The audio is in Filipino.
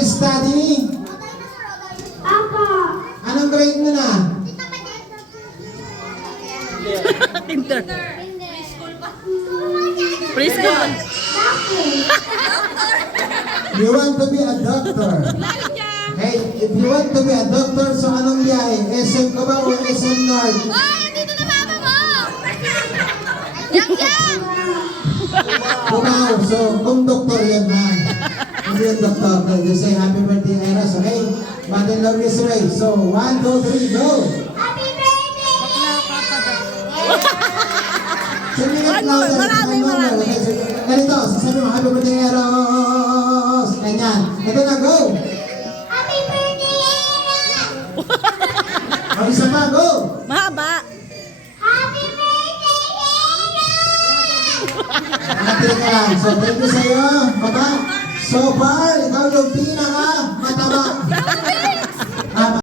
you study? Apa. Anong grade mo na? Tinder. Preschool. You want to be a doctor? Hey, if you want to be a doctor, so anong biyahe? SM ka ba o SM North? Dito na mama mo! Yang! Wow, so kung doktor yan ha. Hindi yung doktor. You say happy birthday, Eros. Okay? Mother love you, Ray. So, 1, 2, 3, go! Happy birthday! Singing it louder. Marami. Ganito, sasabi mo, happy birthday, Eros. Ganyan. Ito na, go! Happy birthday! O, isa pa, go! Mahaba. Happy birthday! Nakatira ka lang. So, thank you sa'yo. Baba. So far, ikaw yung